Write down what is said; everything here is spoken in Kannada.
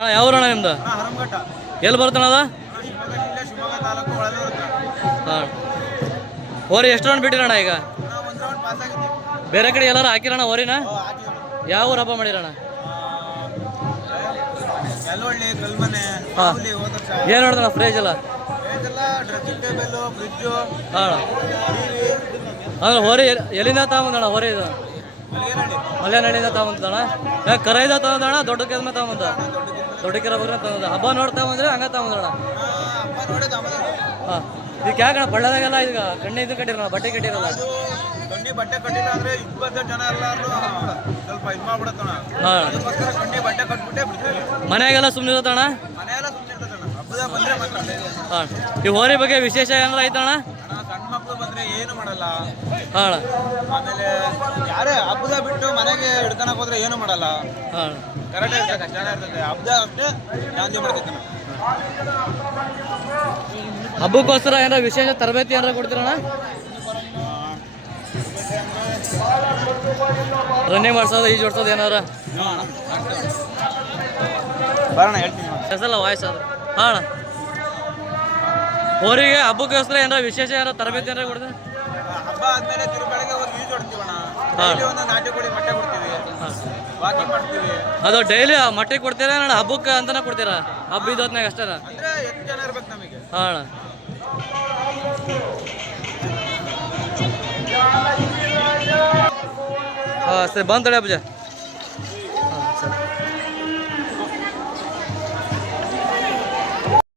ಯಾವ ಊರಣ್ಣ ನಿಮ್ದು? ಎಲ್ಲಿ ಬರ್ತಾನದ ಹಾಂ. ಹೋರಿ ಎಷ್ಟು ರೌಂಡ್ ಬಿಟ್ಟಿರಣ್ಣ ಈಗ? ಬೇರೆ ಕಡೆ ಎಲ್ಲಾರು ಹಾಕಿರಣ್ಣ ಹೋರಿನ? ಯಾವ ಊರು ಹಬ್ಬ ಮಾಡಿರಣ್ಣ ಹಾಂ. ಏನು ನೋಡ್ದಣ್ಣ ಫ್ರೇಜ್ ಎಲ್ಲ? ಹಾಂ. ಅಂದ್ರೆ ಹೋರಿ ಎಲ್ಲಿಂದ ತಗೊಂಬಂದಣ್ಣ ಹೋರಿ ಇದು? ಮಲೆನಾಡಿಂದ ಯಾಕೆ ಕರೈದ ತಗೊಂದಣ ದೊಡ್ಡ ಕೆಲ್ಮ ತಗೊಂಬಂದ ದೊಡ್ಡ ಕೆರ ಬಗ್ಗೆ ಹಬ್ಬ ನೋಡ್ತಾ ಬಂದ್ರೆ ಹಂಗ. ಹಾಂ ಇದಕ್ಕೆ ಯಾಕಣ್ಣ ಬಳ್ಳದಾಗೆಲ್ಲ ಈಗ ಕಣ್ಣೆ ಇದು ಕಟ್ಟಿರಲ್ಲ ಬಟ್ಟೆ ಕಟ್ಟಿರಲ್ಲ ಮನೆಗೆಲ್ಲ ಕಣ್ಣಿ ಬಟ್ಟೆ ಕಟ್ಟಿಲ್ಲ ಅಂದ್ರೆ ಇಪ್ಪತ್ತು ಜನ ಎಲ್ಲಾರು ಸ್ವಲ್ಪ ಇದು ಮಾಡ್ಬಿಡತ್ತಣ ಹಾಂ. ಅದಕ್ಕೋಸ್ಕರ ಕಣ್ಣಿ ಬಟ್ಟೆ ಕಟ್ಬಿಟ್ಟೆ ಬಿಡ್ತೀವಿ. ಮನೆಯಾಗೆಲ್ಲ ಸುಮ್ಮನೆ ಇರುತ್ತಣ್ಣ ಮನೆಯೆಲ್ಲ ಸುಮ್ಮನೆ ಇರ್ತದಣ್ಣ ಹಬ್ಬದ ಬಂದ್ರೆ ಮಾತ್ರ. ಹಾಂ. ಈ ಹೋರಿ ಬಗ್ಗೆ ವಿಶೇಷ ಏನಾರ ಐತಣ್ಣ ಬಂದ್ರೆ ಏನು ಮಾಡಲ್ಲ? ಹಾಂ ಆಮೇಲೆ ಯಾರೇ ಹಬ್ಬದ ಬಿಟ್ಟು ಮನೆಗೆ ಹಿಡ್ಕೊಳಕ್ ಹೋದ್ರೆ ಏನು ಮಾಡಲ್ಲ? ಹಾಂ ಕರೆಕ್ಟ್ ಇರ್ತದೆ. ಹಬ್ಬದ ಅಷ್ಟೇ ಶಾಂತಿ ಮಾಡ್ತೈತೆ ನಾವು. ಹಬ್ಬಕ್ಕೋಸ್ಕರ ಏನಾರ ವಿಶೇಷ ತರಬೇತಿ ಏನಾರ ಕೊಡ್ತೀರಣ್ಣ? ರನ್ನಿಂಗ್ ಮಾಡ್ಸೋದು ಈಜು ಹೊಡ್ಸೋದು ಏನಾರ? ಬರೋಣ ಹೇಳ್ತೀನಿ. ವಾಯ್ಸ್ ಅದು. ಹಾಂ ಅಣ್ಣ ಹೋರಿಗೆ ಹಬ್ಬಕ್ಕೋಸ್ಕರ ಏನಾರ ವಿಶೇಷ ಏನಾರ ತರಬೇತಿ ಏನಾರ ಕೊಡ್ತೀನಿ ಹಬ್ಬ ಆದ್ಮೇಲೆ ತಿರು ಬೆಳಗ್ಗೆ ಒಂದು ಈಜು. ಡೈಲಿ ನಾಟಿ ಮೊಟ್ಟೆ ಕೊಡ್ತೀವಿ. ವಾಕಿಂಗ್ ಮಾಡ್ತೀವಿ. ಅದು ಡೈಲಿ ಮಟ್ಟಿಗೆ ಕೊಡ್ತೀರಾ ಅಣ್ಣ? ಹಬ್ಬಕ್ಕೆ ಅಂತಾನೆ ಕೊಡ್ತೀರಾ? ಹಬ್ಬ ಇದು ಹೊತ್ನಾಗ ಅಷ್ಟೇನ? ಅಂದ್ರೆ ಎಷ್ಟು ಜನ ಇರ್ಬೇಕು ನಮಗೆ? ಹಾಂ ಅಣ್ಣ. ಸರಿ ಬಂದು ತಡೆ ಅಬ್ಬಜ